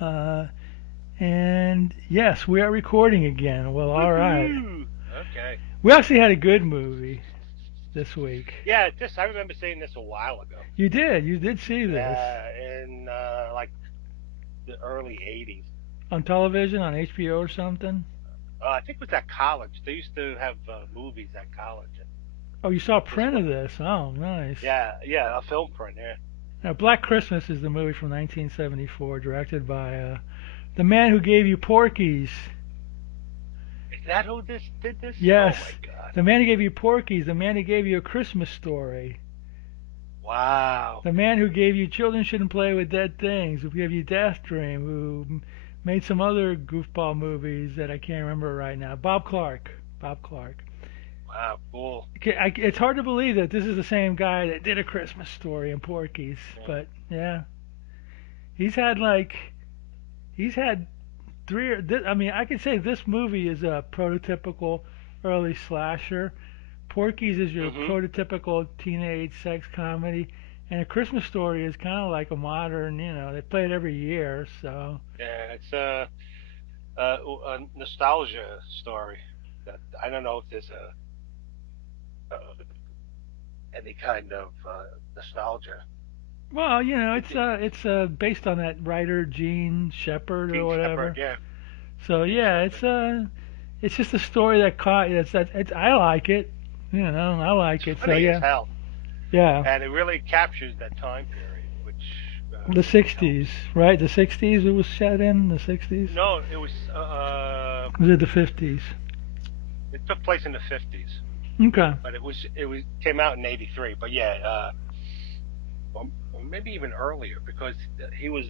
Uh, and yes, we are recording again. Well, all right. Woohoo! Okay. We actually had a good movie this week. Yeah, I remember seeing this a while ago. You did. You did see this Yeah, in like the early '80s. on television on HBO or something. I think it was at college. They used to have movies at college. And Oh, you saw a this print of one, this. Oh, nice. yeah, a film print. Yeah. Now, Black Christmas is the movie from 1974, directed by the man who gave you Porky's. Is that who this did this? Oh my Yes, God! the man who gave you Porky's, the man who gave you A Christmas Story, Wow. the man who gave you Children Shouldn't Play with Dead Things, who gave you Death Dream, who made some other goofball movies that I can't remember right now. Bob Clark. Bob Clark. Wow. Cool. It's hard to believe that this is the same guy that did A Christmas Story and Porky's, Yeah. but yeah, he's had like he's had three. I mean, I could say this movie is a prototypical early slasher. Porky's is your Mhm. prototypical teenage sex comedy, and A Christmas Story is kind of like a modern. They play it every year, so. Yeah, it's a nostalgia story. That I don't know if there's uh any kind of nostalgia. Well, It, it, it's based on that writer Gene Shepard or King Shepherd, whatever. yeah, So King yeah, Shepherd. it's just a story that caught. I like it. I like It's it. So funny as yeah, hell, yeah. and it really captures that time period, The which helps. 60s, right? The 60s it was set in the 60s. No, it was Was it the 50s? it took place in the '50s, Okay. but it was came out in '83. But yeah, or maybe even earlier because he was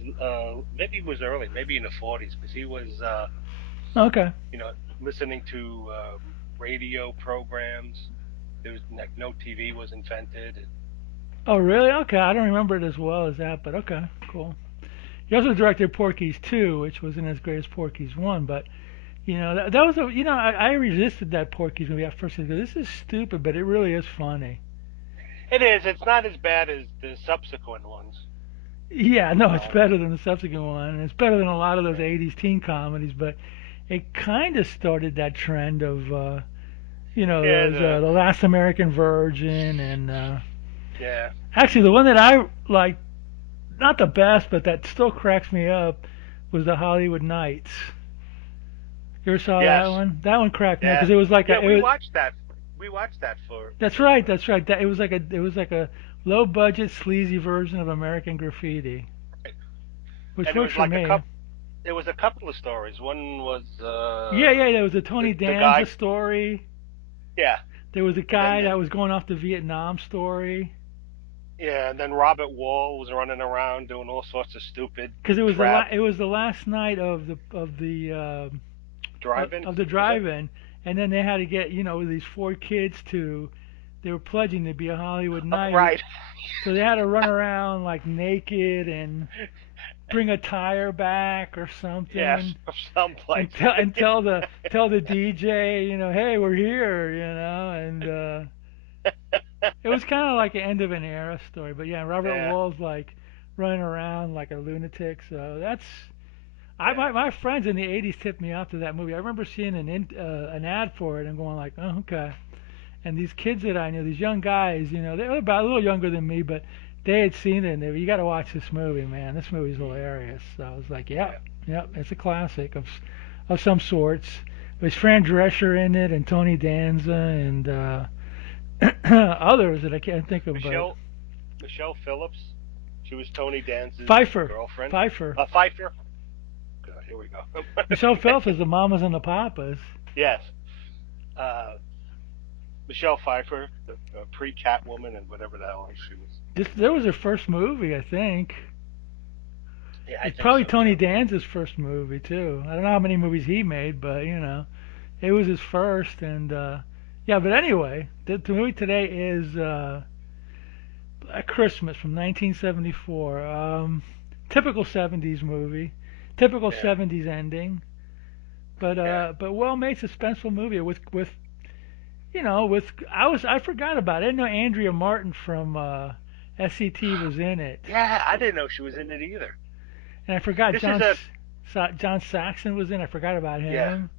maybe he was early, maybe in the '40s because he was Okay. you know listening to radio programs. There was like no TV was invented. Oh really? Okay. I don't remember it as well as that, but okay, cool. He also directed Porky's 2, which wasn't as great as Porky's 1, but that was I resisted that Porky's movie at first. I go, this is stupid, but it really is funny. It is. It's not as bad as the subsequent ones. Yeah, no, it's Um, better than the subsequent one, and it's better than a lot of those yeah, '80s teen comedies. But it kind of started that trend of, yeah, those The Last American Virgin, and yeah, actually the one that I like, not the best, but that still cracks me up, was the Hollywood Nights. You ever saw that yes, one? That one cracked me up yeah, because it was like yeah. it We was. watched that. We watched that for That's right, that's right. That it was like a low budget sleazy version of American Graffiti, which and it works was for like a me. couple. It was a couple of stories. One was Yeah, yeah. There was a Tony the Danza guy. story. Yeah, There was a and guy that was going off to Vietnam story and then Robert Wall was running around doing all sorts of stupid because it was crap. it was the last night Driving of the was it? drive-in, and then they had to get these four kids to. They were pledging to be a Hollywood night, Right. so they had to run around like naked and bring a tire back or Yes, something, from and someplace. tell the DJ, hey, we're here, and it was kind of like an end of an era story. But yeah, Robert Yeah, Wall's like running around like a lunatic. So that's yeah, my friends in the '80s tipped me off to that movie. I remember seeing an ad for it and going like, oh okay. And these kids that I knew, these young guys, they were about a little younger than me, but they had seen it and they were, you got to watch this movie, man. This movie's hilarious. So I was like, yep, yeah. yep, it's a classic of some sorts. There's Fran Drescher in it and Tony Danza and others that I can't think of, but Michelle Michelle Phillips. She was Tony Danza's Pfeiffer, girlfriend. Pfeiffer. Pfeiffer. God, here we go. Michelle Pfeiffer is the Mamas and the Papas. Yes. Uh, Michelle Pfeiffer, the pre Catwoman and whatever the hell she was. There was her first movie, I think. Yeah, I It's think probably so Tony too. Danza's first movie too. I don't know how many movies he made, but it was his first. And yeah, but anyway, the movie today is Black Christmas from 1974. Typical '70s movie, typical Yeah, '70s ending, but yeah. well made suspenseful movie with I forgot about it. I didn't know Andrea Martin from SCT was in it, Yeah, I didn't know she was in it either. and I forgot This is a John Saxon was in. I forgot about Yeah, him.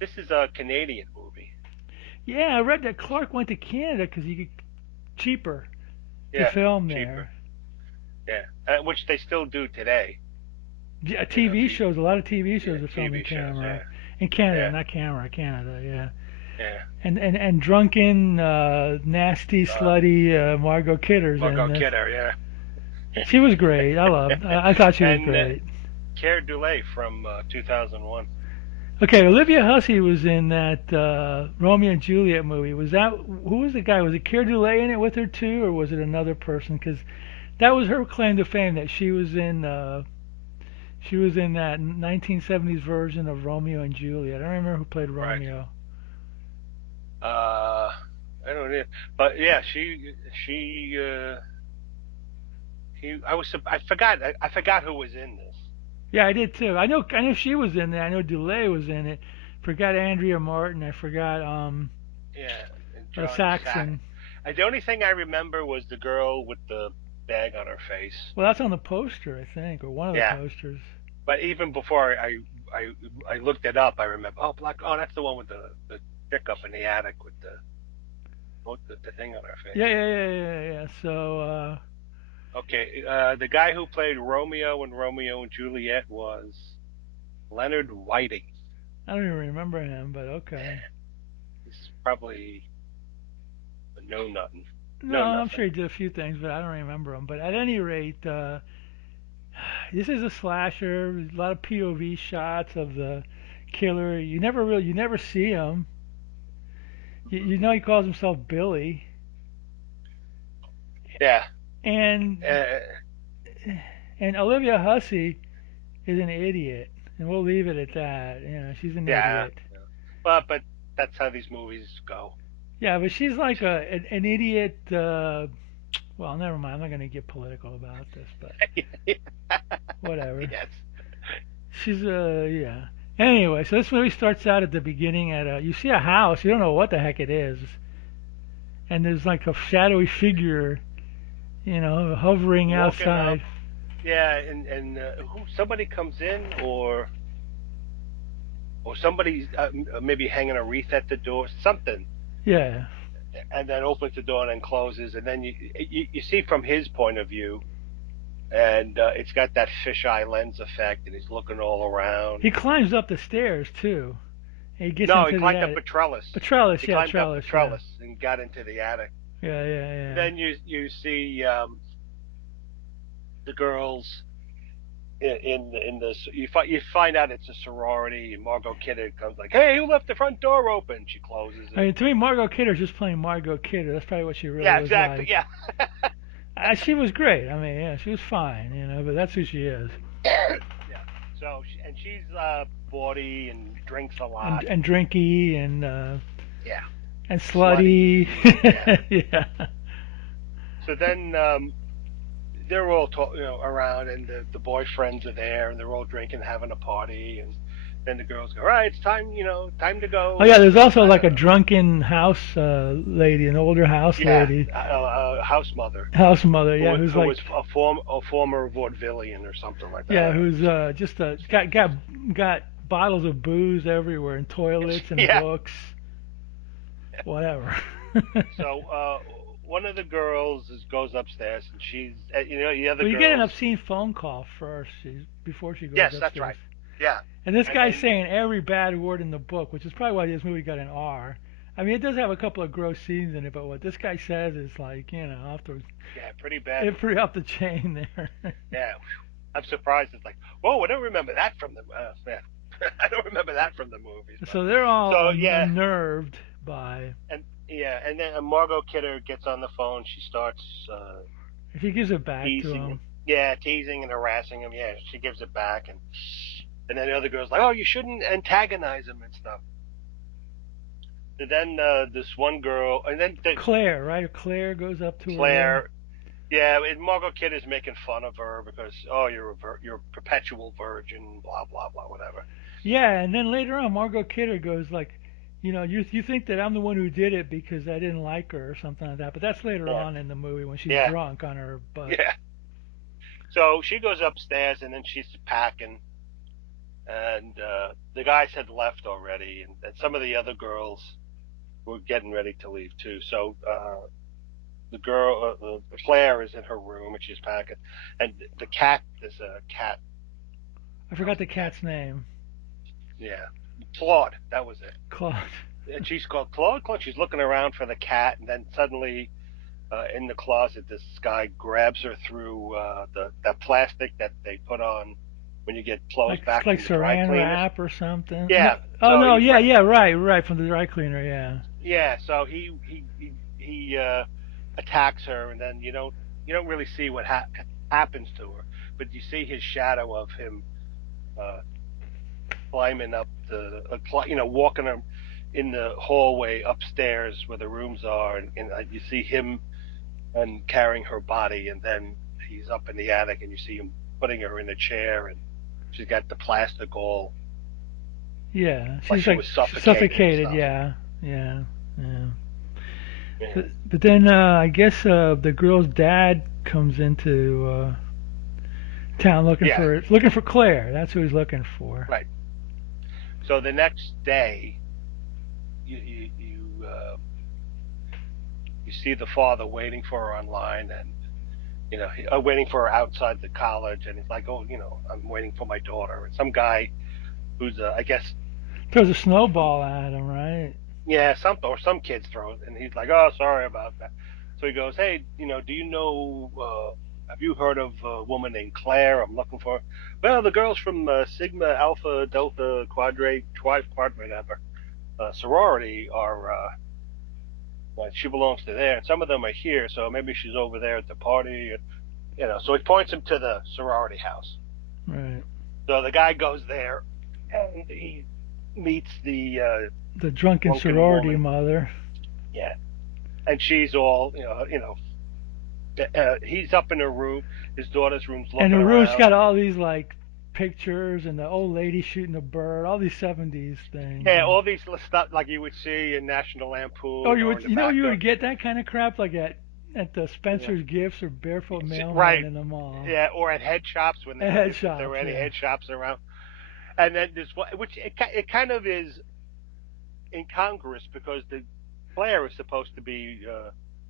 this is a Canadian movie. Yeah, I read that Clark went to Canada because he could cheaper to Yeah, film cheaper. there. Yeah, which they still do today. Yeah, You know, if TV you shows. A lot of TV yeah, shows are filmed in TV shows. camera, Yeah, in Canada, yeah, not camera, Canada. Yeah, yeah. and drunken, nasty, slutty Margot Kidder's in Margot this. Kidder. Yeah, She was great. I thought she was and great. Keir Dullea from 2001. Okay, Olivia Hussey was in that Romeo and Juliet movie. Was that who was the guy? Was it Keir Dullea in it with her too, or was it another person? Because that was her claim to fame that she was in that 1970s version of Romeo and Juliet. I don't remember who played Right. Romeo. Uh, I don't know, but yeah, she he. I forgot. I forgot who was in this. Yeah, I did too. I know she was in there. I know Dullea was in it. Forgot Andrea Martin. I forgot Yeah, and John Saxon. Saxon. The only thing I remember was the girl with the bag on her face. Well, that's on the poster, I think, or one of the Yeah, posters. but even before I I looked it up, I remember. Oh, black. Oh, that's the one with the chick up in the attic with the thing on her Yeah, face. yeah, yeah, yeah, yeah. So Okay, the guy who played Romeo in Romeo and Juliet was Leonard Whiting. I don't even remember him, but okay. He's probably a know nothing. No, No I'm nothing. sure he did a few things, but I don't remember him. But at any rate, this is a slasher. There's a lot of POV shots of the killer. You never see him. You know he calls himself Billy, Yeah. and Uh, Olivia Hussey is an idiot, and we'll leave it at that. You know, she's an yeah. idiot. But that's how these movies go. Yeah, but she's like an idiot. Well, never mind. I'm not going to get political about this, but whatever. Yes. She's yeah. Anyway, so this movie starts out at the beginning at you see a house, you don't know what the heck it is, and there's like a shadowy figure, hovering Walking outside. up. Yeah, and who somebody comes in or somebody's maybe hanging a wreath at the door, something, Yeah. and then opens the door and then closes, and then you see from his point of view, and it's got that fisheye lens effect, and he's looking all around. He climbs up the stairs too. He gets No, he into the climbed up a attic. trellis. A trellis, He yeah, climbed up a trellis, yeah. trellis and got into the attic. Yeah, yeah, And yeah. then you see the girls in this. You find out it's a sorority. And Margot Kidder comes like, "Hey, who left the front door open?" She closes I it. mean, to me, Margot Kidder's just playing Margot Kidder. That's probably what she really Yeah, was exactly. like. Yeah, She was great. I mean, yeah, she was fine, but that's who she is. yeah. So and she's bawdy and drinks a lot. And drinky Yeah, and slutty. slutty. Yeah. Yeah. So then they're all around, and the boyfriends are there, and they're all drinking, having a party, and then the girls go, "All right, it's time, time to Oh yeah, go." there's also I like don't a know. drunken house lady, an older house Yeah, lady, house mother house mother. Yeah, who's who was like, a former vaudevillian or something like that. yeah, I don't who's just got bottles of booze everywhere, and know. toilets and Yeah. books, whatever. So one of the girls goes upstairs, and she's the other Well, you get an girls. obscene phone call first before she goes Yes, that's upstairs. right. Yeah, And this and guy's then saying every bad word in the book, which is probably why this movie got an R. I mean, it does have a couple of gross scenes in it, but what this guy says is like, yeah, pretty bad. it's pretty up the chain there. Yeah, I'm surprised. It's like, whoa, I don't remember that from the. Yeah. I don't remember that from the movies, but So they're all so yeah, unnerved by. and then Margot Kidder gets on the phone. She starts If he gives it back to teasing him. him, Yeah, teasing and harassing him. Yeah, she gives it back, and then the other girl's like, "Oh, you shouldn't antagonize him and stuff." And then this one girl, and then Claire, right? Claire goes up to her room. Claire. Yeah, and Margot Kidder's making fun of her because you're a perpetual virgin, blah blah blah, whatever. Yeah, and then later on, Margot Kidder goes like, you think that I'm the one who did it because I didn't like her or something like that. But that's later Yeah, on in the movie when she's yeah, drunk on her butt. yeah. So she goes upstairs and then she's packing, and the guys had left already, and some of the other girls were getting ready to leave too. So the girl, Claire, is in her room and she's packing, and the cat, there's a cat. I That was forgot the the cat. cat's name. Yeah, Claude. That was it. Claude. And she's called Claude. Claude. She's looking around for the cat, and then suddenly, in the closet, this guy grabs her through the that plastic that they put on when you get clothes back Like from the dry saran cleaners. wrap or something. No, Yeah. oh So no, yeah, yeah, right, from the dry cleaner, yeah. yeah. So he attacks her, and then you don't really see what happens to her, but you see his shadow of him uh, climbing up walking in the hallway upstairs where the rooms are, and you see him and carrying her body, and then he's up in the attic, and you see him putting her in a chair, and she's got the plastic all Yeah, like she's she like was suffocated and suffocated. stuff. Yeah, yeah, yeah. Yeah, But then I guess the girl's dad comes into town yeah, looking for Claire. That's who he's looking for. right. So the next day, you see the father waiting for her online, and waiting for her outside the college, and he's like, "Oh, I'm waiting for my daughter." And some guy who's, I guess, Throws a snowball at him, right? yeah, some kids throw it, and he's like, "Oh, sorry about that." So he goes, "Hey, do you know? Have you heard of a woman named Claire? I'm looking for." Well, the girls from Sigma Alpha Delta Quadrate whatever sorority are. Like she belongs to there, and some of them are here, so maybe she's over there at the party. So he points him to the sorority house. Right. So the guy goes there, and he meets the The drunken drunken sorority woman. mother. Yeah, and she's all, he's up in her room, his daughter's room's And the looking room's around, got and all these like pictures and the old lady shooting a bird, all these 70s things. yeah, And all these stuff like you would see in National oh, Lampoon or in the you backyard. would get that kind of crap like at the Yeah. Spencer's Gifts or Barefoot Mailman Right. in the mall. Yeah, or at head shops when At they head if there were shops, any yeah. head shops around. And then there's one which it kind of is incongruous because the Claire is supposed to be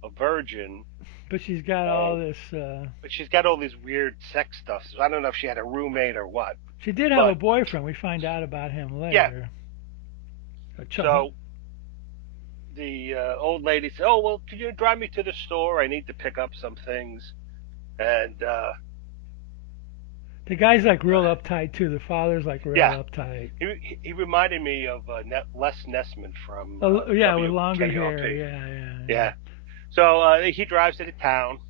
a virgin, But she's got all and this. but she's got all this weird sex stuff. So I don't know if she had a roommate or what. She did have a But boyfriend. We find out about him yeah, later. so the old lady said, "Oh well, could you drive me to the store? I need to pick up some things." And The guy's like real uh, uptight too. The father's like real yeah, uptight. he reminded me of Les Nessman from Oh, yeah, with longer hair. WKRP. Yeah, yeah, yeah. Yeah. So he drives to the town,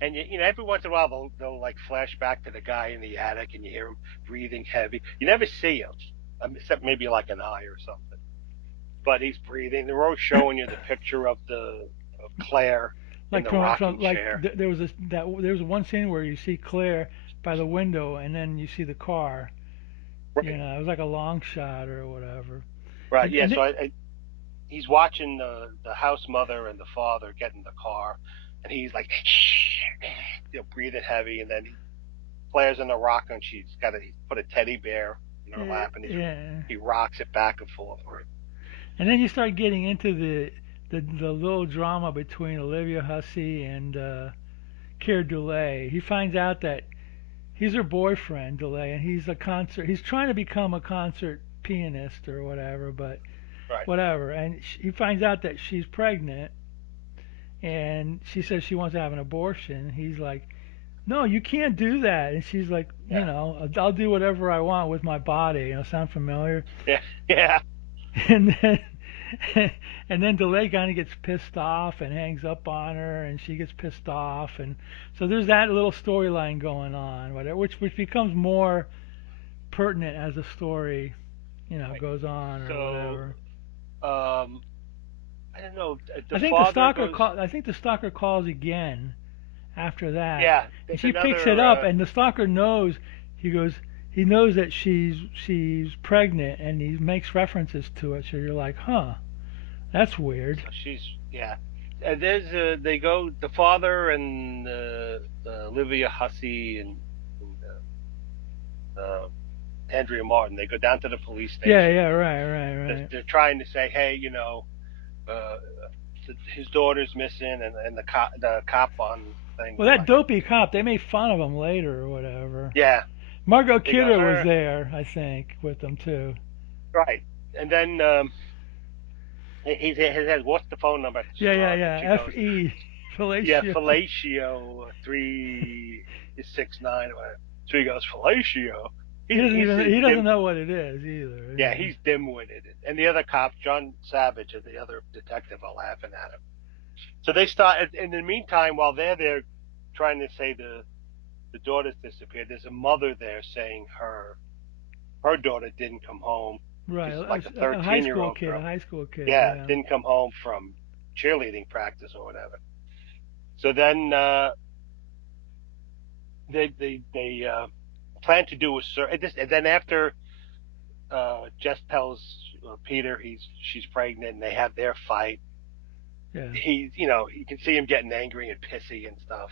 and every once in a while they'll like flash back to the guy in the attic, and you hear him breathing heavy. You never see him, except maybe like an eye or something. But he's breathing. They're always showing you the picture of Claire in Like the rocking like chair. there was there was one scene where you see Claire by the window and then you see the car. You Right. know, it was like a long shot or whatever. Right. And Yeah. and So it, he's watching the house mother and the father get in the car, and he's like, breathing heavy, and then Claire's in the rock, and he put a teddy bear in her lap, and yeah. he rocks it back and forth. And then you start getting into the little drama between Olivia Hussey and Keir Dullea. He finds out that he's her boyfriend, Dullea, and he's a concert. He's trying to become a concert pianist or whatever, but Right. whatever. And he finds out that she's pregnant, and she says she wants to have an abortion. He's like, "No, you can't do that." And she's like, Yeah. I'll do whatever I want with my body. Sound familiar? Yeah. Yeah. And then and then DeLay kind of gets pissed off and hangs up on her, and she gets pissed off, and so there's that little storyline going on, whatever, which becomes more pertinent as the story, Right. goes on or So, whatever. I don't know. The father goes. I think the stalker calls again after that, Yeah. and There's she picks it another. up, and the stalker knows. He goes. He knows that she's pregnant, and he makes references to it. So you're like, huh, that's weird. So she's yeah. And there's they go the father and Olivia Hussey and uh, Andrea Martin. They go down to the police Yeah, station. yeah, right, right, right. They're trying to say, hey, uh, his daughter's missing, and the cop on thing Well, was that like, dopey cop, they made fun of him later or whatever. yeah. Margot He goes, Kidder was there, I think, with them too. right. And then he says, what's the phone number at the Yeah, yeah, sorority? And she yeah. goes, F.E. yeah, Fellatio. fellatio 369 or whatever. So he goes, fellatio. He's He doesn't dim. know what it is either. Yeah, Yeah. he's dim-witted, and the other cop, John Savage, and the other detective are laughing at him. So they start. In the meantime, while they're there trying to say the daughter's disappeared, there's a mother there saying her daughter didn't come home. Right. She's like a A high 13 year school old kid, a girl. high school kid, Yeah, yeah. didn't come home from cheerleading practice or whatever. So then they plan to do a search. And then after Jess tells Peter she's pregnant, and they have their fight. Yeah. You can see him getting angry and pissy and stuff.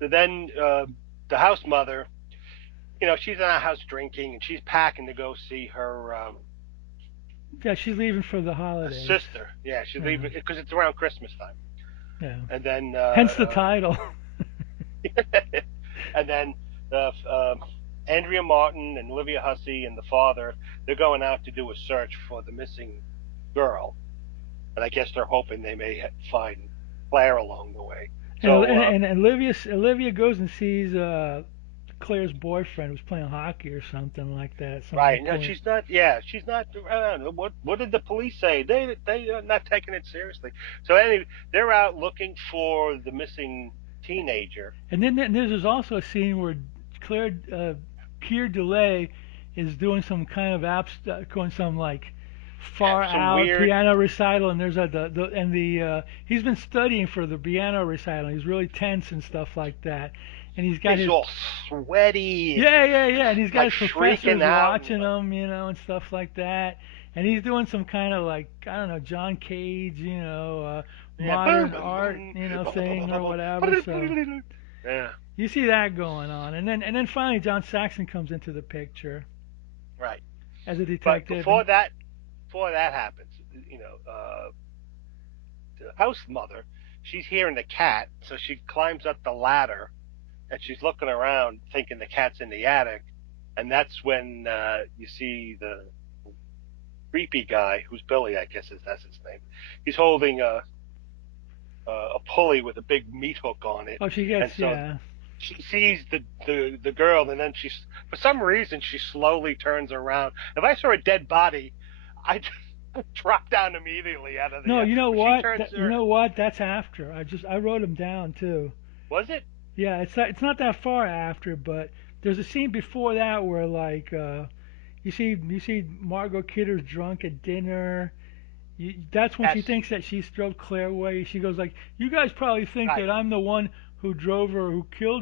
So then the house mother, she's in our house drinking, and she's packing to go see her Yeah, she's leaving for the holidays. sister. Yeah, she's Yeah. leaving because it's around Christmas time. Yeah. And then Hence the title. and then Andrea Martin and Olivia Hussey and the father, they're going out to do a search for the missing girl, and I guess they're hoping they may find Claire along the way. And So Olivia goes and sees Claire's boyfriend who's playing hockey or something like that. Something right, no, pulling. she's not. Yeah, she's not. What did the police say? They are not taking it seriously. So anyway, they're out looking for the missing teenager. And then there's also a scene where Claire Keir Dullea is doing some kind of going some like Yeah, far some out weird. piano recital, and there's the and the he's been studying for the piano recital. He's really tense and stuff like that, and he's got He's his all sweaty and yeah, yeah, yeah, and he's got like his shrieking professors out and watching him, and stuff like that. And he's doing some kind of like I don't know John Cage, yeah, boom, modern boom, art, boom, thing or whatever. So yeah, you see that going on, and then finally John Saxon comes into the picture right. as a But detective, and before that happens, the house mother, she's hearing the cat, so she climbs up the ladder and she's looking around, thinking the cat's in the attic, and that's when you see the creepy guy, who's Billy, I guess that's his name. He's holding a pulley with a big meat hook on it, oh she and gets so yeah. she sees the girl, and then for some reason she slowly turns around. If I saw a dead body, I'd drop down immediately out of the No, you know but she what? turns You her. know what? That's after. I wrote them down too. Was it? Yeah, it's not that far after, but there's a scene before that where like you see Margot Kidder's drunk at dinner. That's when she Yes. thinks that she stroked Claire away. She goes like, "You guys probably think Right. that I'm the one who killed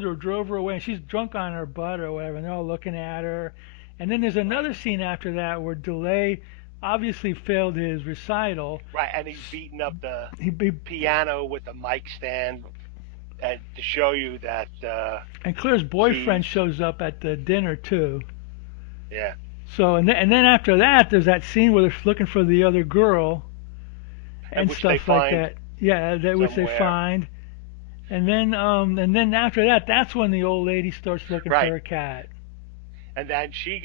her, drove her away." And she's drunk on her butt or whatever, and they're all looking at her. And then there's Right. another scene after that where Delay obviously failed his recital. Right. And he's beating up the He piano with the mic stand, and to show you that and Claire's boyfriend she's shows up at the dinner too. yeah, So and then after that, there's that scene where they're looking for the other girl and and which they stuff like find that. Yeah, that which they somewhere. find. And then after that, that's when the old lady starts looking for Right. her cat. And then she's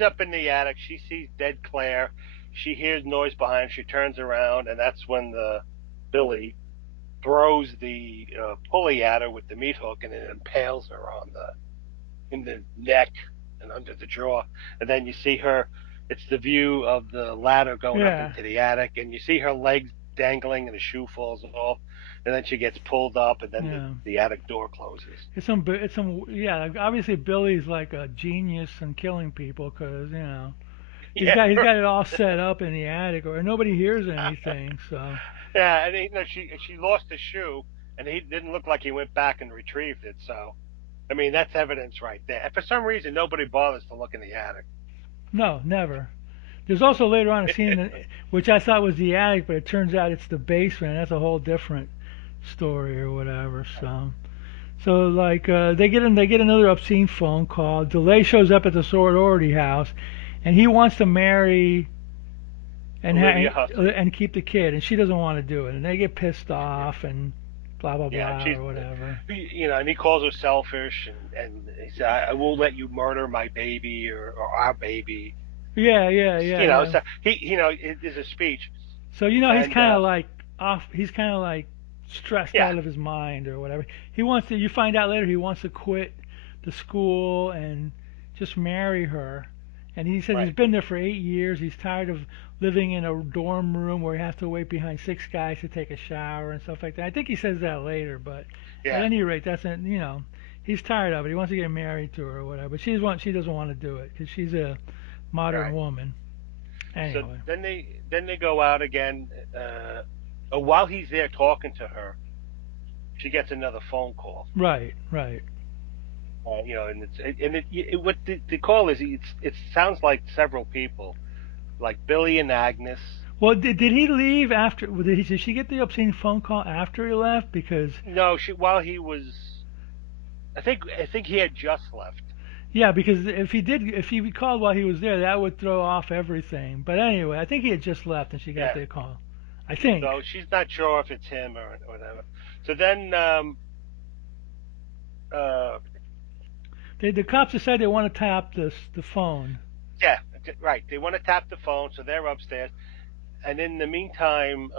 up in the attic. She sees dead Claire. She hears noise behind. She turns around, and that's when the Billy throws the pulley at her with the meat hook, and it impales her on the in the neck and under the jaw. And then you see her. It's the view of the ladder going up Yeah, into the attic, and you see her legs dangling, and the shoe falls off. And then she gets pulled up, and then yeah. the attic door closes. Yeah. Obviously, Billy's like a genius in killing people because he's Yeah, got he's got it all set up in the attic, or nobody hears anything. So yeah, and she lost his shoe, and he didn't look like he went back and retrieved it. So, I mean, that's evidence right there. And for some reason, nobody bothers to look in the attic. no, never. There's also later on a scene which I thought was the attic, but it turns out it's the basement. That's a whole different story or whatever. So So like they get another obscene phone call. Dullea shows up at the sorority house, and he wants to marry Olivia Hussey. and keep the kid, and she doesn't want to do it, and they get pissed Yeah, off and blah blah yeah, and blah she's, or whatever. and he calls her selfish, and he said, I won't let you murder my baby or our baby. Yeah, yeah, yeah, yeah. So it is a speech, So you know he's and kind of like off. He's kind of like stressed yeah, out of his mind or whatever. He wants to. You find out later he wants to quit the school and just marry her. And he says he's right, been there for 8 years. He's tired of living in a dorm room where he has to wait behind six guys to take a shower and stuff like that. I think he says that later, but at yeah, any rate, that's a, you know he's tired of it. He wants to get married to her or whatever. But she doesn't want to do it because she's a modern right. woman. So Anyway, then they go out again. While he's there talking to her, she gets another phone call. right, right. And what the call is, it sounds like several people, like Billy and Agnes. Well, did he leave after? Did she get the obscene phone call after he left? Because No, while he was, I think he had just left. yeah, because if he called while he was there, that would throw off everything. But anyway, I think he had just left and she got Yeah. the call. I think So she's not sure if it's him or whatever. So then, uh, the cops decide they want to tap the phone. yeah, right. They want to tap the phone, so they're upstairs. And in the meantime,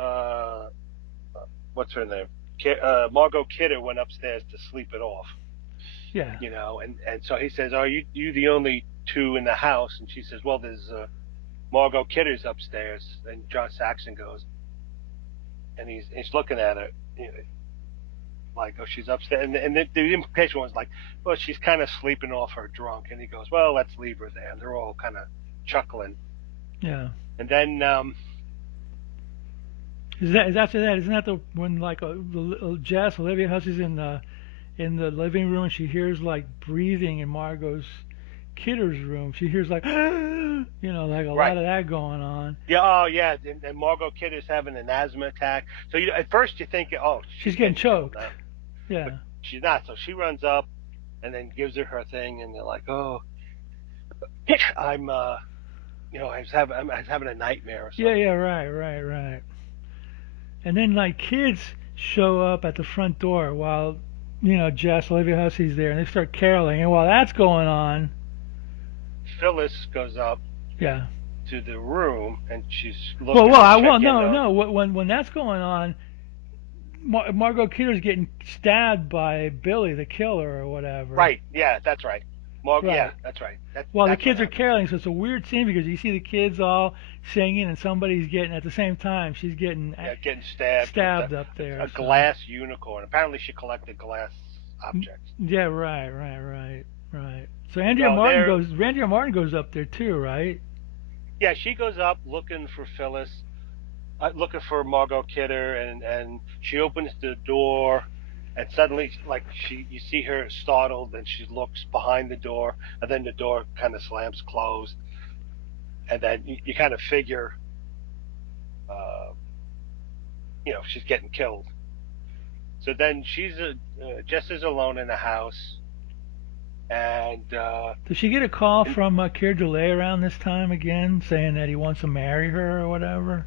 what's her name? Margot Kidder went upstairs to sleep it off. Yeah, And so he says, "Are you the only two in the house?" And she says, "Well, there's Margot Kidder's upstairs." And John Saxon goes, and he's looking at her, like, "Oh, she's upstairs." And the implication was like, "Well, she's kind of sleeping off her drunk." And he goes, "Well, let's leave her there." And they're all kind of chuckling. yeah. And then, Is after that? Isn't that the when like Jess Olivia Hussey's in the living room and she hears like breathing in Margot's Kidder's room. She hears like like a lot right, of that going on. yeah, oh yeah, and Margot Kidder's having an asthma attack. So at first you think, oh, She's she's getting getting killed choked. now, but Yeah. she's not. So she runs up and then gives her thing, and they're like, "Oh, I'm I was having a nightmare or Yeah, yeah, something." right, right, right. And then like kids show up at the front door while Jess Olivia Hussey's there, and they start caroling. And while that's going on, Phyllis goes up yeah. to the room and she's Well, looking to check in no, on. no. When that's going on, Margot Kidder's getting stabbed by Billy, the killer, or whatever. Right, yeah, that's right. Yeah, Right. that's right. While the That's what kids are happens. caroling, so it's a weird scene because you see the kids all singing, and somebody's getting at the same time. She's getting Yeah, getting stabbed with stabbed up there. a So glass unicorn. Apparently, she collected glass objects. yeah, right, right, right, right. So So there, Andrea Martin goes up there too, right? yeah, she goes up looking for Phyllis, looking for Margot Kidder, and she opens the door, and suddenly, like you see her startled, and she looks behind the door, and then the door kind of slams closed, and then you kind of figure, uh, she's getting killed. So then Jess is alone in the house, and Does she get a call from Keir Dullea around this time again, saying that he wants to marry her or whatever?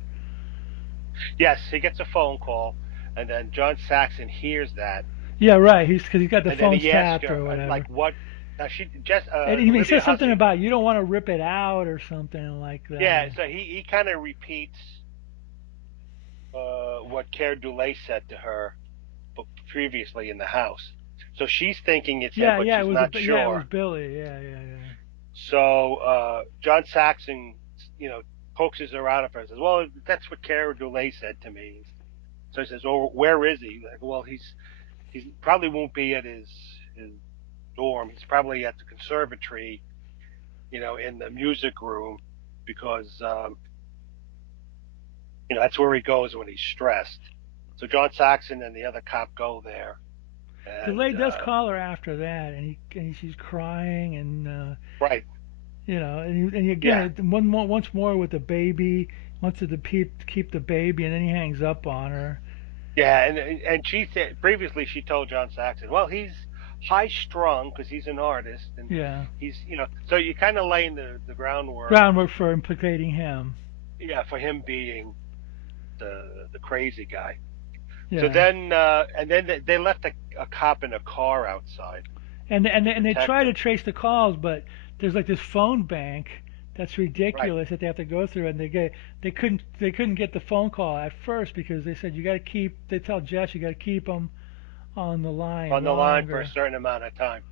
yes, he gets a phone call, and then John Saxon hears that, Yeah, right. He's got the and then phones he asks tapped her, or like, whatever. what? Now Jess, And he Olivia says something Hussey. about you don't want to rip it out or something like Yeah, that. so he kind of repeats what Keir Dullea said to her previously in the house. So she's thinking it's him, Yeah, but yeah, she's not it was sure. Billy. Yeah, yeah, yeah. So John Saxon, coaxes her out of her and says, "Well, that's what Keir Dullea said to me." So he says, "Well, where is he?" Like, well, he's probably won't be at his dorm. He's probably at the conservatory, in the music room, because that's where he goes when he's stressed. So John Saxon and the other cop go there, Delay and does call her after that, and she's crying, and right, and he yeah, again once more with the baby, wants to keep the baby, and then he hangs up on her, Yeah, and she said previously she told John Saxon, well, he's high strung because he's an artist and Yeah. he's so you kind of laying the groundwork, Groundwork for implicating him. yeah, for him being the crazy guy. So Yeah. then and then they left a cop in a car outside, the And they try to detective. trace the calls, but there's like this phone bank that's Right. ridiculous that they have to go through, and they couldn't get the phone call at first because they said you got to keep. They tell Jess you got to keep them on the line On the line for a longer. certain amount of time.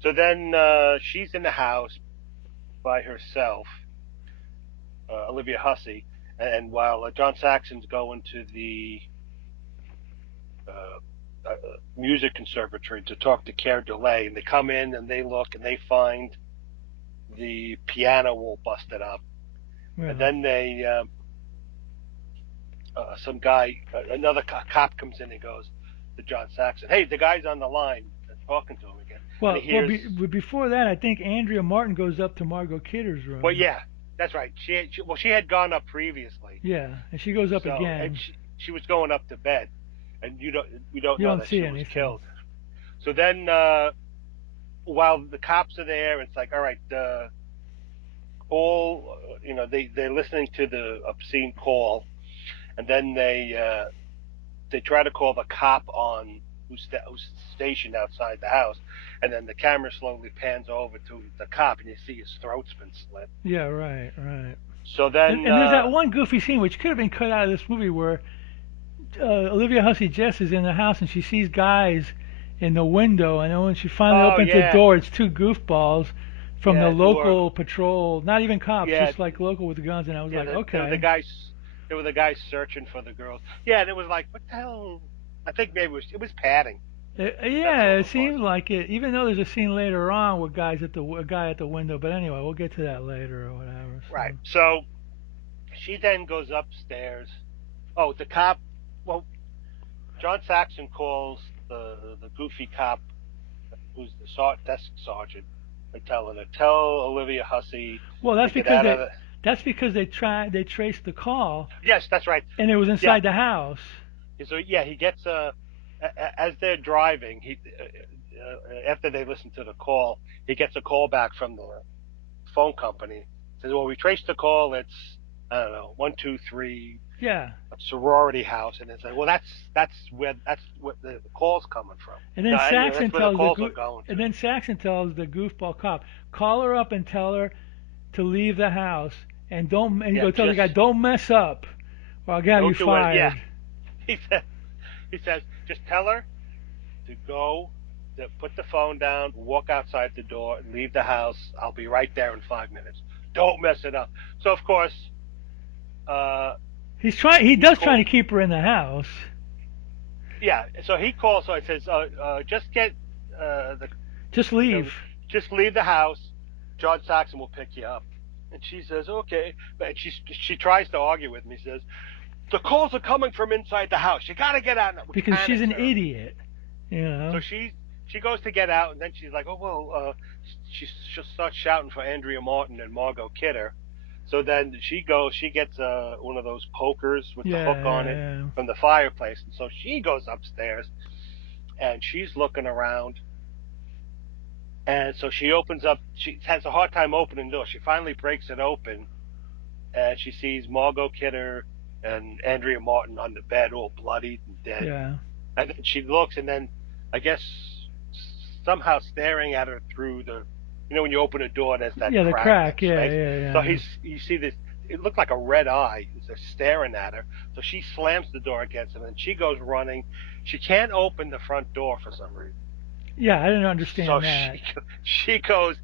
So then she's in the house by herself, Olivia Hussey, and while John Saxon's going to the music conservatory to talk to Keir Dullea, and they come in and they look and they find the piano all busted up, and Yeah. then they some guy, another cop comes in and goes to John Saxon, "Hey, the guy's on the line talking to him again," and he Well, hears, before that, I think Andrea Martin goes up to Margot Kidder's "Well, room. yeah, that's right." Well, she had gone up previously, Yeah, and she goes up so and again. she was going up to bed, and we don't You know don't that see she was anything. killed. So then, while the cops are there, it's like, all right, call, they're listening to the obscene call, and then they try to call the cop on who's stationed outside the house, and then the camera slowly pans over to the cop, and you see his throat's been slit. Yeah, right, right. So And, then, and there's that one goofy scene which could have been cut out of this movie where Olivia Hussey Jess is in the house and she sees guys in the window, and then when she finally oh opens the yeah, door, it's two goofballs from the yeah, who are local patrol, not even cops, yeah, just like local with guns, and I was yeah, like, they were the okay. guys, they were the guys searching for the girls. Yeah, and it was like, what the hell? I think maybe it was padding. That's Yeah, all it it was. seems like it. Even though there's a scene later on with a guy at the window, but anyway, we'll get to that later or whatever. So Right. So she then goes upstairs. Oh, the cop. Well, John Saxon calls the goofy cop, who's the desk sergeant, and telling her, tell Olivia Hussey well, to get out of the. that's because they traced the call Yes, that's right. and it was Yeah. inside the house. So yeah, he gets as they're driving. He after they listen to the call, he gets a call back from the phone company. Says, well, we traced the call. It's I don't know 123 Yeah, sorority house, and it's like, well, that's where the call's coming from. and then No, and Saxon that's where the tells the calls are goo- going and to. then Saxon tells the goofball cop, call her up and tell her to leave the house and don't. And he Yeah, goes tell the just guy, don't mess up, or I'll have you don't do it. Yeah, fired. he says just tell her to go, to put the phone down, walk outside the door, and leave the house. I'll be right there in 5 minutes. Don't mess it up. So of course, uh, He's trying. He he does trying called. to keep her in the house. Yeah, so he calls. So it says, just get the Just you know, leave. just leave the house. John Saxon will pick you up. And she says, okay. But she tries to argue with me. She says, the calls are coming from inside the house. You got to get out, which Because she's panics an her. idiot, you So know. she goes to get out, and then she's like, oh well. She starts shouting for Andrea Martin and Margot Kidder. So then she goes. She gets one of those pokers with the Yeah, hook on yeah, it yeah. from the fireplace, and so she goes upstairs and she's looking around. And so she opens up. She has a hard time opening the door. She finally breaks it open, and she sees Margot Kidder and Andrea Martin on the bed, all bloodied and dead. Yeah. And then she looks, and then I guess somehow staring at her through the, when you open a door, there's that Yeah, the crack, that crack. Yeah, space. yeah, So yeah. you see this. It looked like a red eye. They're staring at her. So she slams the door against him, and she goes running. She can't open the front door for some reason. Yeah, I didn't So understand that. she goes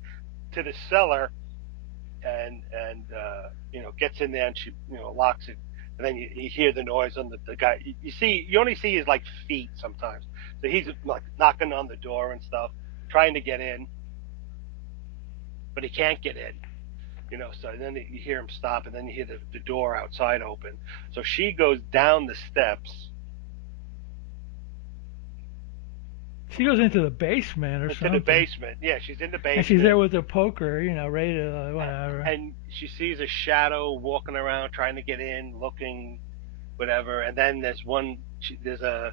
to the cellar and gets in there, and she locks it, and then you hear the noise on the guy. You only see his like feet sometimes. So he's like knocking on the door and stuff, trying to get in, but he can't get in. So then you hear him stop, and then you hear the door outside open. So she goes down the steps She goes into the basement or into the something, basement. Yeah, she's in the and she's there basement, with her poker, ready to whatever. and she sees a shadow walking around trying to get in, looking. whatever. And then there's a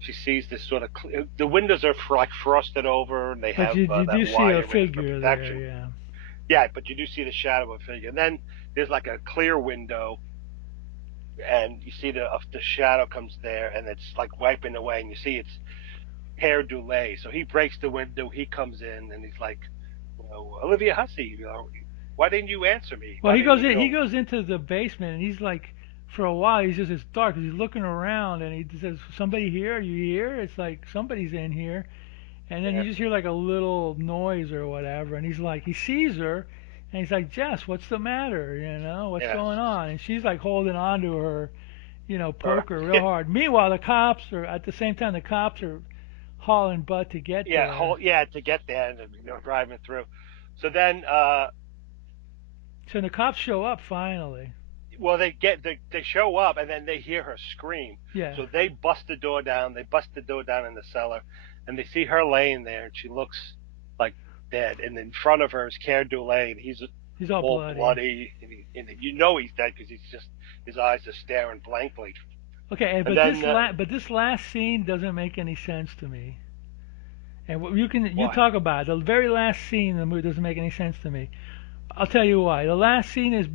she sees this sort of the windows are like frosted over, and they But have you that do see a wire in for figure there, protection. yeah. Yeah, but you do see the shadow of a figure. And then there's like a clear window, and you see the shadow comes there, and it's like wiping away, and you see it's Keir Dullea. So he breaks the window, he comes in, and he's like, Olivia Hussey, why didn't you answer me? Well, Why he didn't goes you, in. He goes into the basement, and he's like, for a while, he's just it's dark. He's looking around, and he says, "Somebody here? Are you here?" It's like somebody's in here, and then you yeah, just hear like a little noise or whatever, and he's like, he sees her, and he's like, "Jess, what's the matter? What's yeah, going on?" And she's like holding on to her, or, poker real hard. Meanwhile, the cops are at the same time. The cops are hauling butt to get yeah, there. to get there and driving through. So then, So the cops show up finally. well, they show up and then they hear her scream. Yeah, So they bust the door down. They bust the door down in the cellar, and they see her laying there, and she looks like dead. And in front of her is Keir Dullea, and he's he's all all bloody. bloody, and he's dead because he's just his eyes are staring blankly. Okay, And but then this last scene doesn't make any sense to me. And you why? talk about it, the very last scene in the movie doesn't make any sense to me. I'll tell you why. The last scene is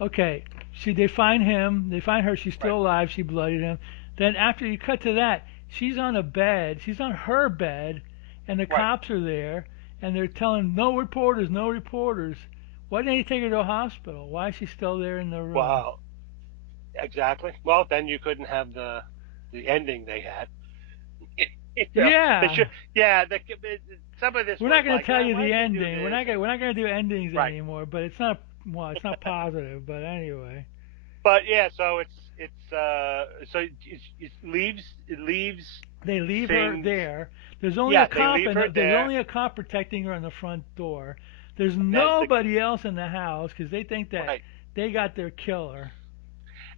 okay. They find him, they find her. She's Right, still alive. She bloodied him. Then after you cut to that, she's on a bed. She's on her bed, and the right. cops are there, and they're telling no reporters, no reporters. Why didn't you take her to a hospital? Why is she still there in the room? Wow, exactly. Well, then you couldn't have the ending they had. They Yeah, should. Yeah, some of this we're was not going to like, tell you why the did they do ending. this? We're not going to do endings Right. anymore. But it's not well, it's not positive. But anyway, But yeah, so it leaves they leave her things. there. There's only a Yeah, they cop leave and her there's there, only a cop protecting her on the front door. There's and as the nobody else in the house because they think that right, they got their killer.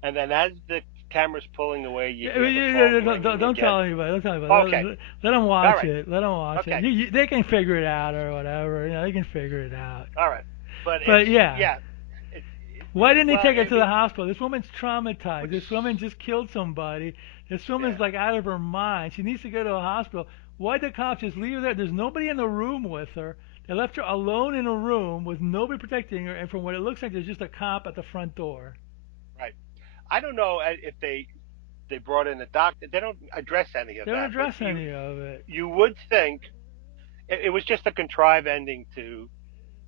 and then as the camera's pulling away, you Yeah, hear the phone ringing don't again. tell anybody. Don't tell anybody. Okay, Let them all watch right, it. Let them watch it. okay, They can figure it out or whatever. They can figure it out. all right. But But yeah, why didn't they well, take her I to the mean, hospital? This woman's traumatized. which This woman just killed somebody. This woman's yeah, like out of her mind. She needs to go to a hospital. Why did the cops just leave her there? There's nobody in the room with her. They left her alone in a room with nobody protecting her, and from what it looks like, there's just a cop at the front door. right. I don't know if they brought in a doctor. They don't address any of They don't that, but address any of it. you would think it was just a contrived ending to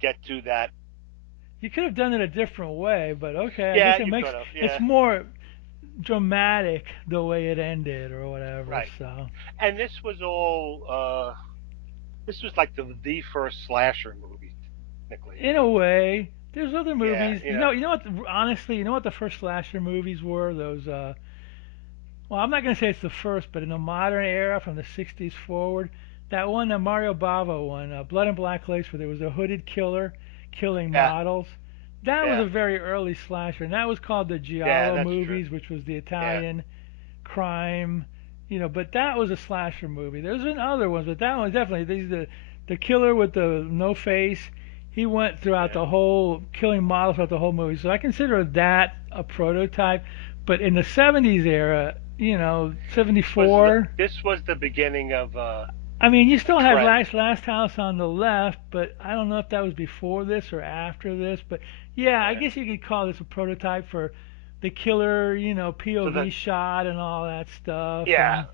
get to that. You could have done it a different way, but okay. I Yeah, guess you could have. it's Yeah, more dramatic the way it ended or whatever. right. So And this was all. This was like the first slasher movie, technically. in a way, there's other Yeah, movies. You know what? Honestly, you know what the first slasher movies were? Those. Well, I'm not gonna say it's the first, but in the modern era, from the '60s forward, that one, the Mario Bava one, Blood and Black Lace, where there was a hooded killer killing yeah, models. That was yeah, a very early slasher, and that was called the yeah. Giallo That's true. movies, which was the Yeah, Italian crime. But that was a slasher movie. There's been other ones, but that one definitely. The killer with the no face. He went throughout yeah. the whole killing models throughout the whole movie. So I consider that a prototype. But in the '70s era, '74. This was the beginning of I mean, you a still had trend. last house on the left, but I don't know if that was before this or after this. But yeah, I Yeah. guess you could call this a prototype for the killer, So POV the shot and all that stuff. yeah, And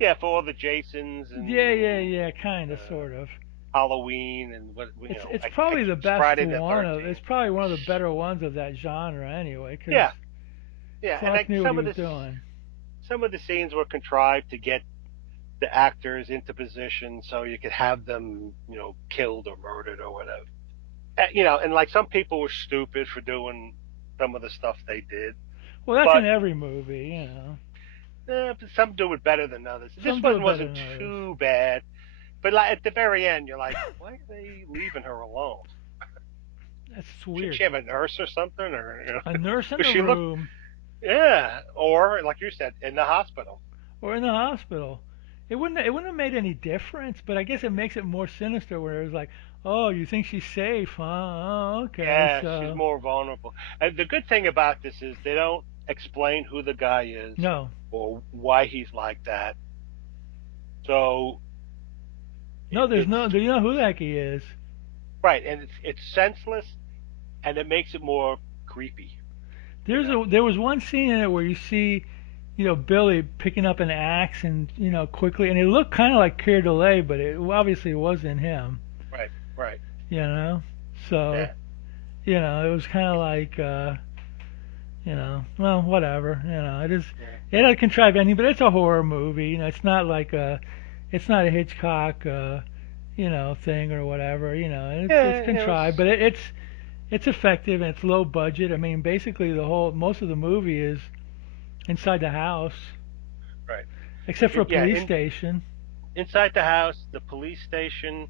yeah, for all the Jasons yeah, kind of, uh, sort of. Halloween and It's probably the it's best Friday the one of. It's 13th. probably one of the better ones of that genre anyway, because Yeah, yeah, and Clark knew what he was doing. some of the scenes were contrived to get the actors into position so you could have them, killed or murdered or whatever. And like some people were stupid for doing some of the stuff they did, Well, that's in but every movie. some do it better than others. This Some do one it better wasn't than others. too bad, but like at the very end, you're like, why are they leaving her alone? That's Should weird. she have a nurse or something, or A nurse in because the she looked, room yeah, or like you said, in the hospital. or in the hospital. it wouldn't have made any difference, but I guess it makes it more sinister where it's like, oh, you think she's safe, huh? Oh, okay, Yeah, she's so more vulnerable. And the good thing about this is they don't explain who the guy is no, or why he's like that. So no, there's it's no, do you know who the heck he is? right, and it's senseless, and it makes it more creepy. You know. There was one scene in it where you see, Billy picking up an axe and quickly, and it looked kind of like Keir Dullea, but it obviously wasn't him, Right. Right. you know. So Yeah. it was kind of like, well, whatever, it is. Yeah. It had a contrived ending, but it's a horror movie. It's not like it's not a Hitchcock, thing or whatever. It's Yeah. It was contrived, but it's effective and it's low budget. I mean, basically most of the movie is inside the house, right. except for a Yeah. police station. Inside the house, the police station,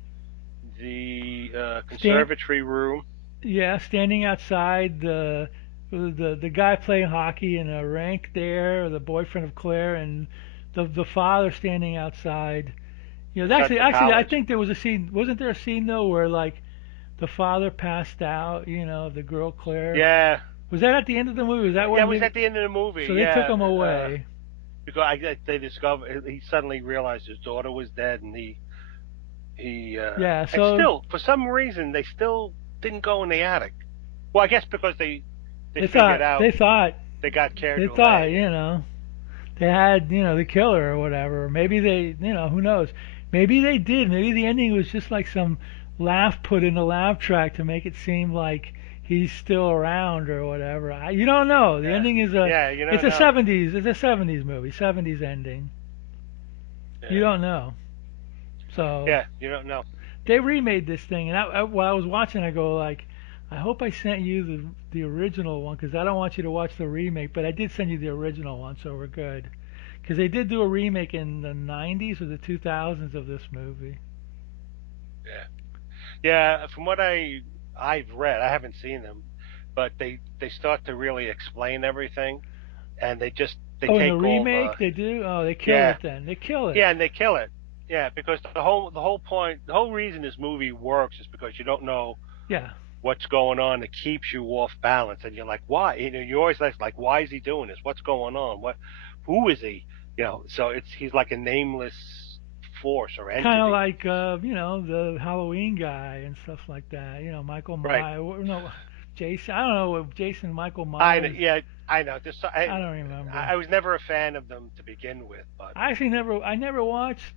the Stand, conservatory room. yeah, standing outside the guy playing hockey in a rink there, the boyfriend of Claire, and the father standing outside. Inside the Actually, I college. think there was a scene. Wasn't there a scene though where like the father passed out? The girl Claire. Yeah. Was that at the end of the movie? Was that Yeah. when It was they? at the end of the movie. So they took Yeah. him away. Because they discovered he suddenly realized his daughter was dead, and he Yeah. and So still for some reason they still didn't go in the attic. Well, I guess because they they figured thought out they thought they got Keir they thought Dullea. they had the killer or whatever. Maybe they who knows? Maybe they did. Maybe the ending was just like some laugh put in the laugh track to make it seem like he's still around or whatever. You don't know. The Yeah, ending is yeah, you it's don't a know. 70s it's a 70s movie, 70s ending. You Yeah, don't know. So yeah, you don't know. they remade this thing, and while I was watching, I go like, I hope I sent you the original one because I don't want you to watch the remake. But I did send you the original one, so we're good. Because they did do a remake in the 90s or the 2000s of this movie. Yeah, yeah. From what I've read, I haven't seen them, but they start to really explain everything, and they Oh, in the take all the remake they do. Oh, they kill yeah it then. They kill it. yeah, and they kill it. Yeah, because the whole point, the whole reason this movie works is because you don't know Yeah, what's going on that keeps you off balance, and you're like, why? You always like, why is he doing this? What's going on? Who is he? So he's like a nameless force or kind of entity. like the Halloween guy and stuff like that. Michael Right. Myers. No, Jason. I don't know what Jason Michael I Myers. yeah, I know. This I don't remember. I was never a fan of them to begin with, but I never watched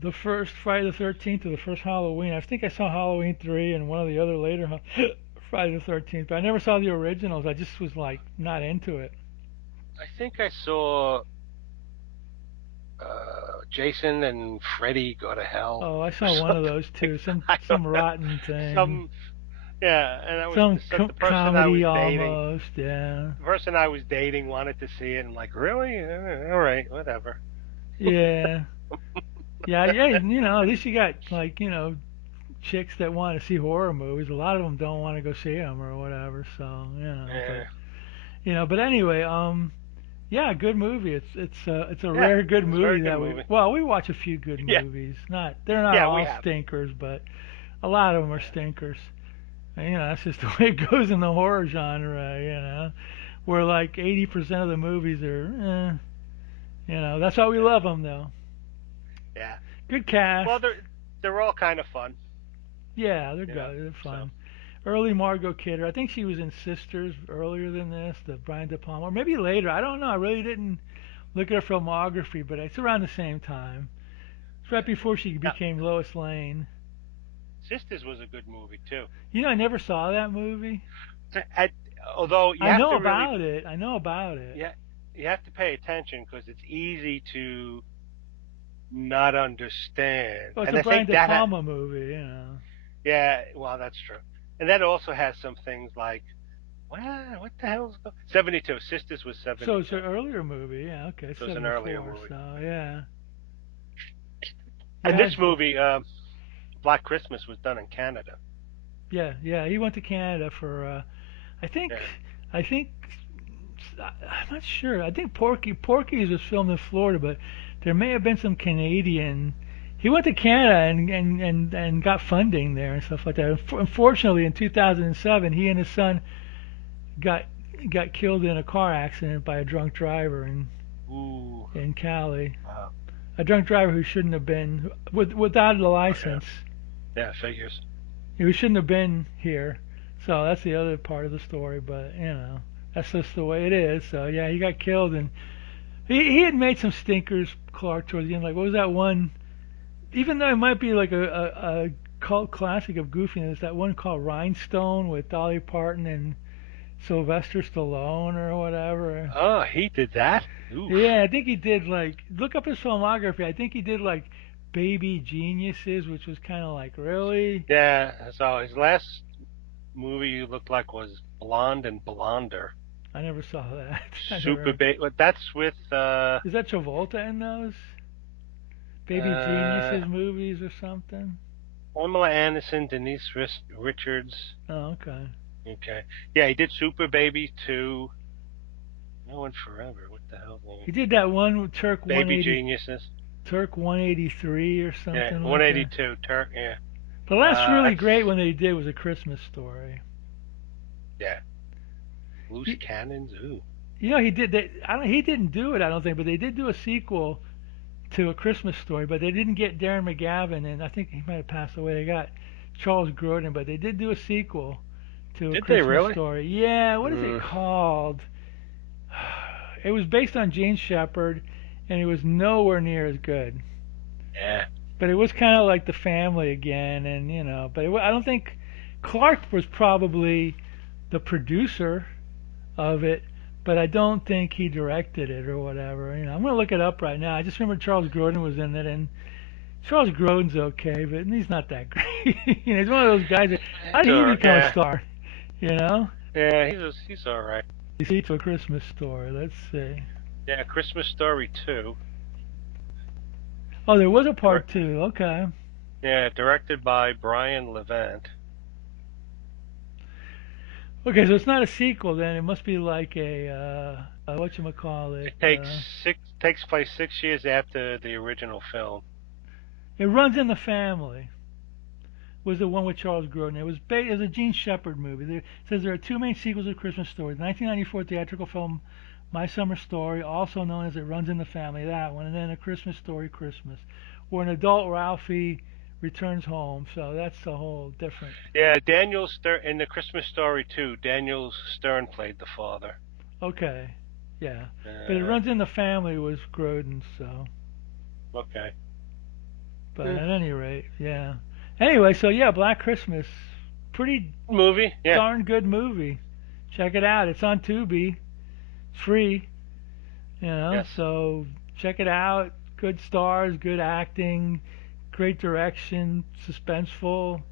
the first Friday the 13th or the first Halloween. I think I saw Halloween 3 and one of the other later Friday the 13th, but I never saw the originals. I just was like not into it. I think I saw Jason and Freddy go to hell Oh, I or saw one of those something. too. Some I don't some know. rotten thing. Some yeah, and I was Some the person I comedy was dating. almost, yeah. The person I was dating wanted to see it, and I'm like, really? All right, whatever. Yeah. Yeah, yeah, at least you got like, chicks that want to see horror movies. A lot of them don't want to go see them or whatever, so, but Yeah, but anyway, yeah, good movie. It's a yeah, rare it good was a very movie good that movie. we watch a few good Yeah, movies. Not They're not yeah, we all have. stinkers, but a lot of them are Yeah, stinkers. And, that's just the way it goes in the horror genre, where like 80% of the movies are, that's why we yeah, love them though. yeah. Good Well, cast. they're all kind of fun, Yeah, they're you know. good. They're So fun. Early Margot Kidder. I think she was in Sisters earlier than this, the Brian De Palma, or maybe later. I don't know. I really didn't look at her filmography, but it's around the same time. It's right yeah. before she Now, became Lois Lane. Sisters was a good movie too. I never saw that movie. At, although you I have know to really about it. I know about it. yeah you have to pay attention because it's easy to not understand, Well, it's and a I Brian think De Palma movie. yeah, well, that's true, and that also has some things like what the hell's 72. Sisters was So it's 72, an earlier movie. Yeah, okay, it's so it's an earlier 74. movie. So yeah, And yeah, this movie, Black Christmas, was done in Canada. yeah, yeah. He went to Canada for. I think. Yeah, I think. I'm not sure. I think Porky's was filmed in Florida, but there may have been some Canadian. He went to Canada and got funding there and stuff like that. Unfortunately, in 2007, he and his son got got killed in a car accident by a drunk driver Ooh. in Cali. Wow. A drunk driver who shouldn't have been without a Oh, yeah. license. Yeah. Figures. He shouldn't have been here. So that's the other part of the story. But that's just the way it is. So yeah, he got killed, and he had made some stinkers, Clark, towards the end. Like what was that one? Even though it might be like a cult classic of goofiness, that one called Rhinestone with Dolly Parton and Sylvester Stallone or whatever. Oh, he did that. Oof. Yeah, I think he did like look up his filmography. I think he did like Baby Geniuses, which was kind of like really. Yeah. So his last movie you looked like was Blonde and Blonder. I never saw that. I Super never. bait. That's with Is that Travolta in those Baby uh Geniuses movies or something? Pamela Anderson, Denise Richards. Oh, okay. Okay. Yeah, he did Super Baby 2. No One Forever. What the hell? He did that one with Baby Geniuses. Turk 183 or Yeah, something like that. 182. Turk. Yeah. The last really That's great one they did was A Christmas Story. yeah. Loose He, Cannons. Ooh. he did. I don't. He didn't do it. I don't think, but they did do a sequel to A Christmas Story. But they didn't get Darren McGavin, and I think he might have passed away. They got Charles Grodin, but they did do a sequel to A Did they Christmas really? Story. Yeah, what is it Mm, called? It was based on Gene Shepard, and it was nowhere near as good. yeah. But it was kind of like The Family again, and but I don't think Clark was probably the producer of it, but I don't think he directed it or whatever. I'm gonna look it up right now. I just remember Charles Grodin was in it, and Charles Grodin's okay, but he's not that great. He's one of those guys that how did he Sure. become a Yeah. star? You know? Yeah. He's all right. You see, to A Christmas Story. Let's see. Yeah. Christmas Story 2. Oh, there was a Direct, part two. Okay. yeah. Directed by Brian Levant. Okay, so it's not a sequel then. It must be like a what you call it. Takes place 6 years after the original film. It runs in the family. Was the one with Charles Grodin. It was a Gene Shepard movie. It says there are two main sequels of Christmas Story. The 1994 theatrical film My Summer Story, also known as It Runs in the Family, that one, and then A Christmas Story Christmas, where an adult Ralphie returns home. So that's a whole different. Yeah, Daniel Stern in the Christmas Story 2. Daniel Stern played the father. Okay, yeah, but It Uh, Runs in the Family was Grodin. So, okay. but Hmm. at any rate, yeah. Anyway, so yeah, Black Christmas, pretty Movie, yeah. darn good movie. Check it out. It's on Tubi. It's free. Yes. So check it out. Good stars, good acting, great direction, suspenseful.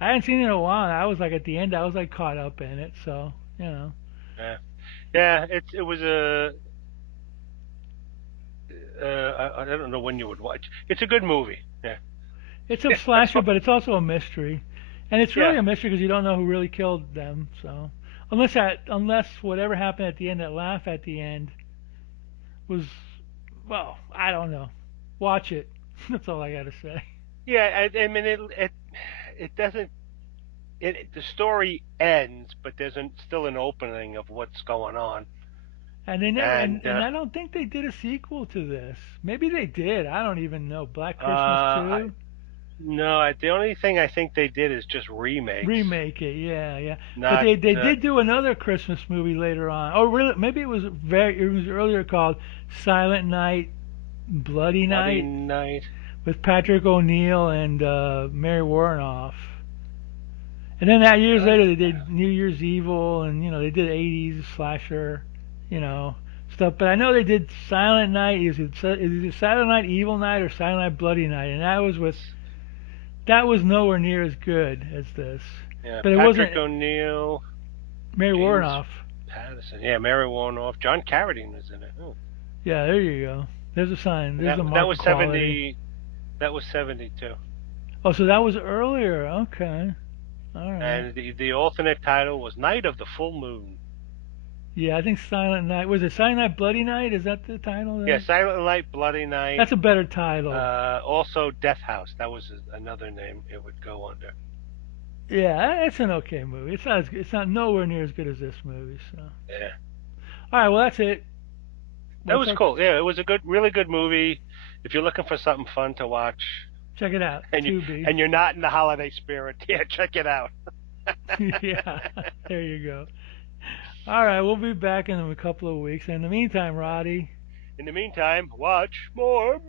I hadn't seen it in a while. I was like at the end, I was like caught up in it. So Yeah. Yeah, it was a I don't know when you would watch. It's a good movie. Yeah. it's a That's slasher, what. but it's also a mystery, and it's really Yeah. a mystery because you don't know who really killed them. So unless whatever happened at the end, that laugh at the end was, well, I don't know. Watch it. That's all I gotta say. Yeah, I mean it doesn't the story ends, but there's still an opening of what's going on. And they never, And and I don't think they did a sequel to this. Maybe they did. I don't even know. Black Christmas I 2? no, the only thing I think they did is just remakes, Remake it, yeah, yeah. But not they did do another Christmas movie later on. Oh, really? Maybe it was earlier called Silent Night, Bloody Bloody Night Night. with Patrick O'Neill and Mary Warnoff. And then that years Uh, later they did New Year's Evil and they did 80s slasher, you know, stuff. But I know they did Silent Night. Is it Silent Night Evil Night or Silent Night Bloody Night? And that was nowhere near as good as this. yeah, But it Patrick wasn't O'Neill, Mary James Warnoff. Patterson. Yeah, Mary Warnoff. John Carradine was in it. Oh. Yeah, there you go. There's a sign. And There's a that mark of was quality. 70. That was 72. Oh, so that was earlier. Okay. All right. And the alternate title was Night of the Full Moon. Yeah, I think Silent Night. Was it Silent Night, Bloody Night? Is that the title Yeah, then? Silent Night, Bloody Night. That's a better title. Also Death House. That was another name it would go under. Yeah, it's an okay movie. It's not nowhere near as good as this movie. So, Yeah, all right, well that's it. that What's was our cool. Yeah, it was a good, really good movie. If you're looking for something fun to watch, check it out? and Tubi. you're not in the holiday spirit, yeah, check it out. Yeah, there you go. All right, we'll be back in a couple of weeks. In the meantime, Roddy. In the meantime, watch more